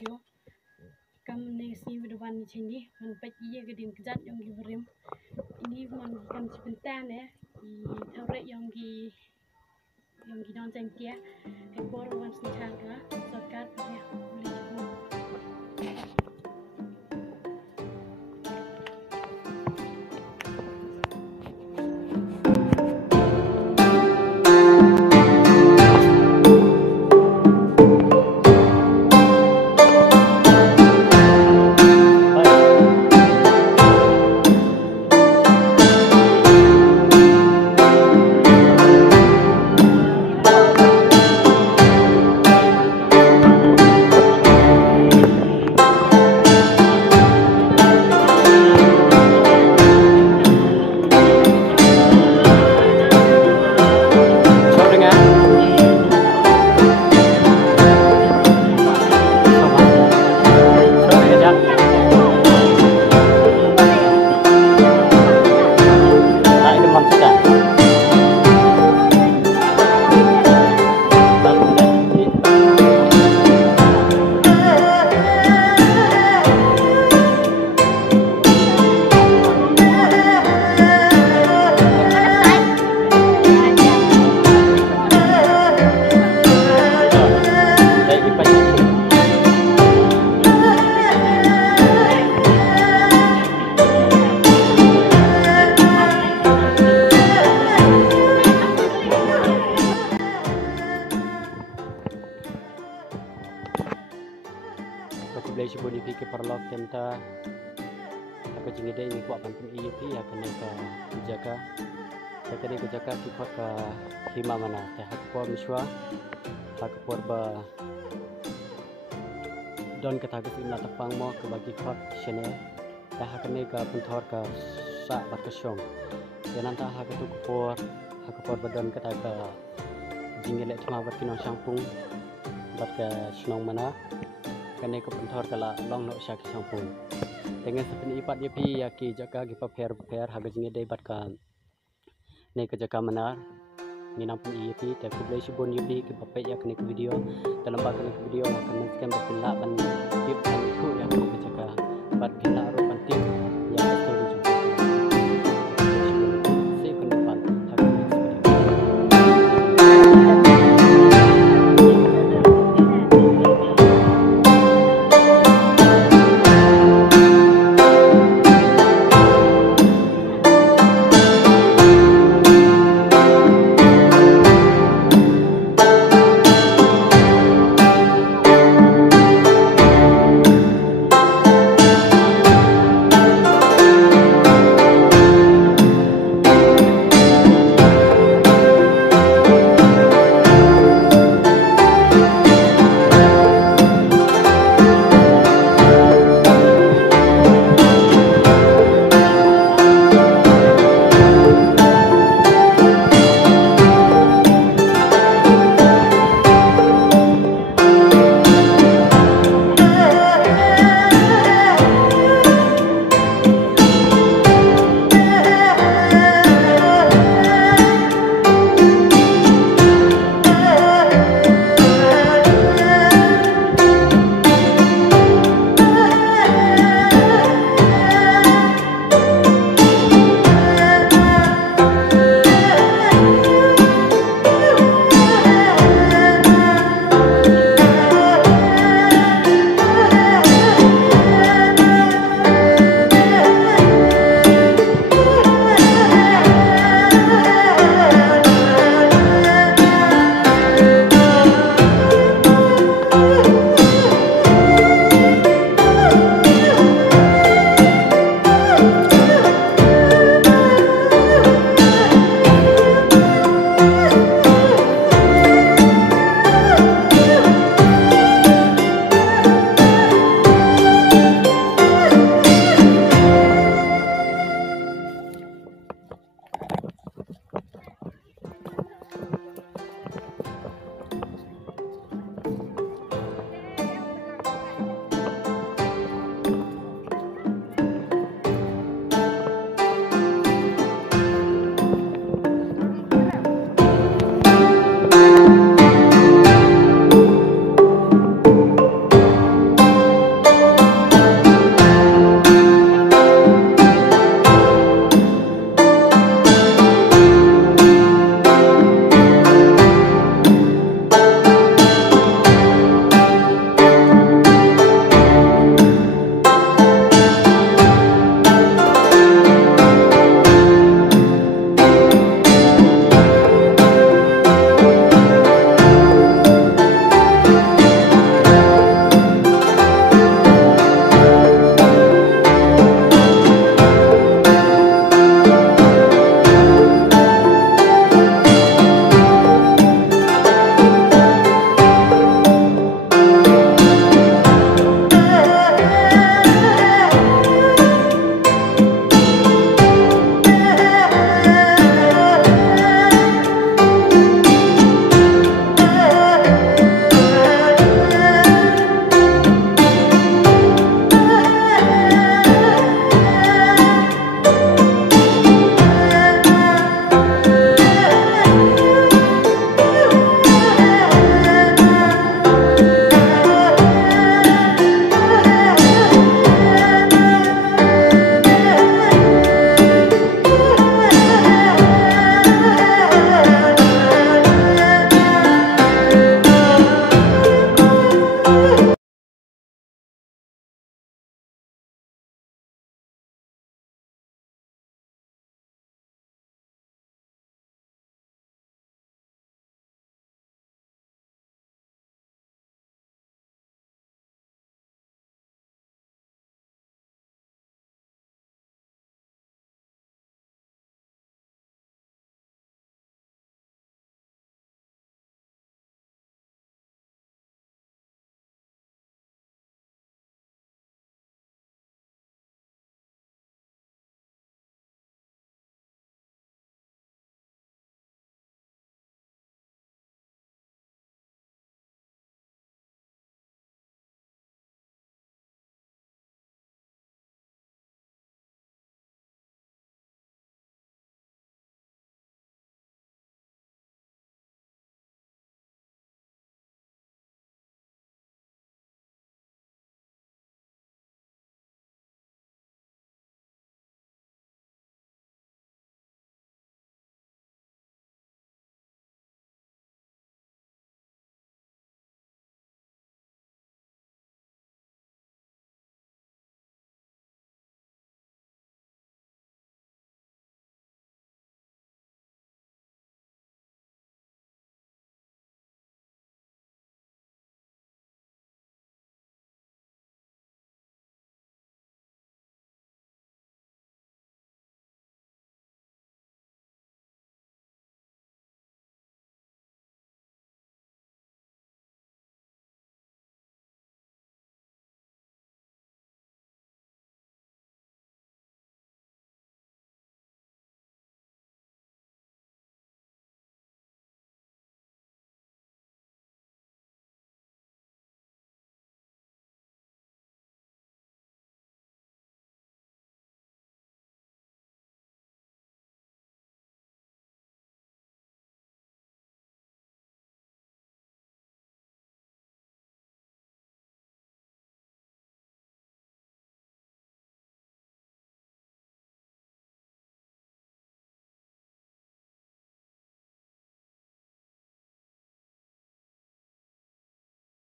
video kam ne si video ban chini man pa iya gedin kejat yang giverim ini man kam sebentar ya di thore yang gi non jengkia ekor wan senjaga sorkat ya boleh Beli sebuah di fikir perlok temta aku jengida ini kuat pantum IUP akan ke jaga saya ke jaga kita ke hima mana teh aku por miswa aku por ba don ketagus ina tepang mo ke bagi kot sene teh akan ke puntor ke sa berkesyong dan nanti aku tu aku por badon ketaga jingilek cuma berkinong sangpung ke senong mana kene ko pentor kala long no syak sampun dengan sepen ipat yepi yaki jaka gi paper haga jinge dei bat kan ne ke jaka manar ni nampun yepi te ko blei sibon yepi ke papai yak ne video dalam bak ne video akan men skem berpilak ban tip kan ku yak ke jaka bat kena